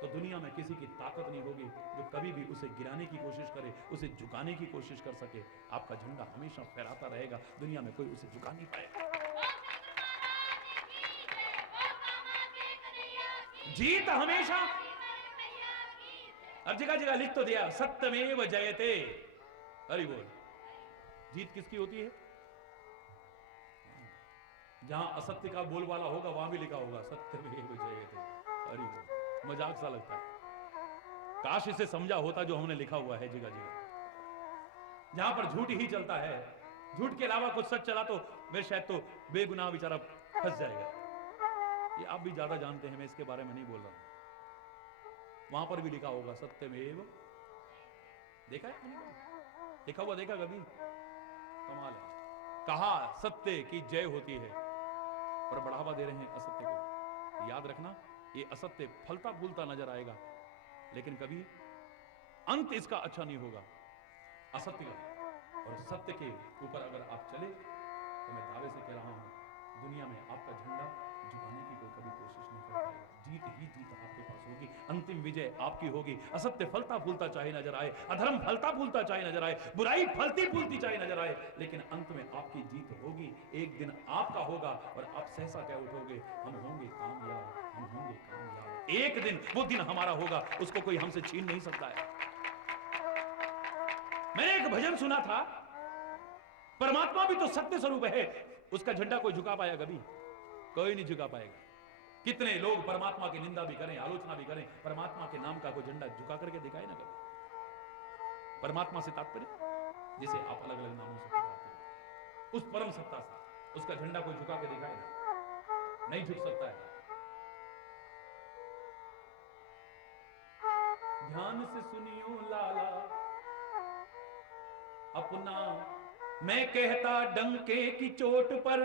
तो दुनिया में किसी की ताकत नहीं होगी जो कभी भी उसे गिराने की कोशिश करे, उसे झुकाने की कोशिश कर सके। आपका झंडा हमेशा फहराता रहेगा, दुनिया में कोई उसे झुका नहीं पाएगा। जीत हमेशा, अब जगह जगह लिख तो दिया सत्यमेव जयते। हरि बोल। जीत किसकी होती है? जहां असत्य का बोलबाला होगा वहां भी लिखा होगा सत्यमेव जयते। हरि बोल। मजाक सा लगता है, काश इसे समझा होता जो हमने लिखा हुआ है जगह जगह। जहां पर झूठ ही चलता है, झूठ के अलावा कुछ सच चला तो मैं शायद तो बेगुनाह बेचारा फंस जाएगा। ये आप भी ज्यादा जानते हैं, मैं इसके बारे में नहीं बोल रहा हूं। वहां पर भी लिखा होगा सत्यमेव। देखा है? लिखा हुआ देखा कभी? कमाल है। कहा सत्य की जय होती है और बढ़ावा दे रहे हैं असत्य को। याद रखना, ये असत्य फलता फूलता नजर आएगा, लेकिन कभी अंत इसका अच्छा नहीं होगा असत्य का। और सत्य के ऊपर अगर आप चले तो मैं दावे से कह रहा हूं, दुनिया में आपका झंडा झुकाने की कोई कभी कोशिश नहीं कर पाएगा। जीत ही जीत आपके पास होगी, अंतिम विजय आपकी होगी। असत्य फलता फूलता चाहे नजर आए, अधर्म फलता फूलता चाहे नजर आए, बुराई फलती फूलती चाहे नजर आए, लेकिन अंत में आपकी जीत होगी। एक दिन आपका होगा और आप सहसा कह उठोगे, हम होंगे कामयाब, हम होंगे कामयाब। एक दिन वो दिन हमारा होगा, उसको कोई हमसे छीन नहीं सकता है। मैंने एक भजन सुना था, परमात्मा भी तो सत्य स्वरूप है, उसका झंडा कोई झुका पाया कभी? कोई नहीं झुका पाएगा। कितने लोग परमात्मा की निंदा भी करें, आलोचना भी करें, परमात्मा के नाम का कोई झंडा झुका करके दिखाए ना कभी। परमात्मा से तात्पर्य जिसे आप अलग अलग नामों से पुकारते हैं, उस परम सत्ता से उसका झंडा कोई झुका के दिखाए ना, नहीं झुक सकता है। ध्यान से सुनियो लाला अपना, मैं कहता डंके की चोट पर।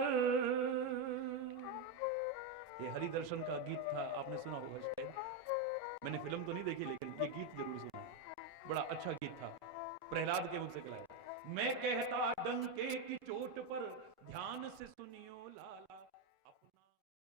ये हरिदर्शन का गीत था, आपने सुना होगा शायद। मैंने फिल्म तो नहीं देखी, लेकिन ये गीत जरूर सुना। बड़ा अच्छा गीत था, प्रहलाद के मुख से गलाया। मैं कहता डंके की चोट पर, ध्यान से सुनियो लाला।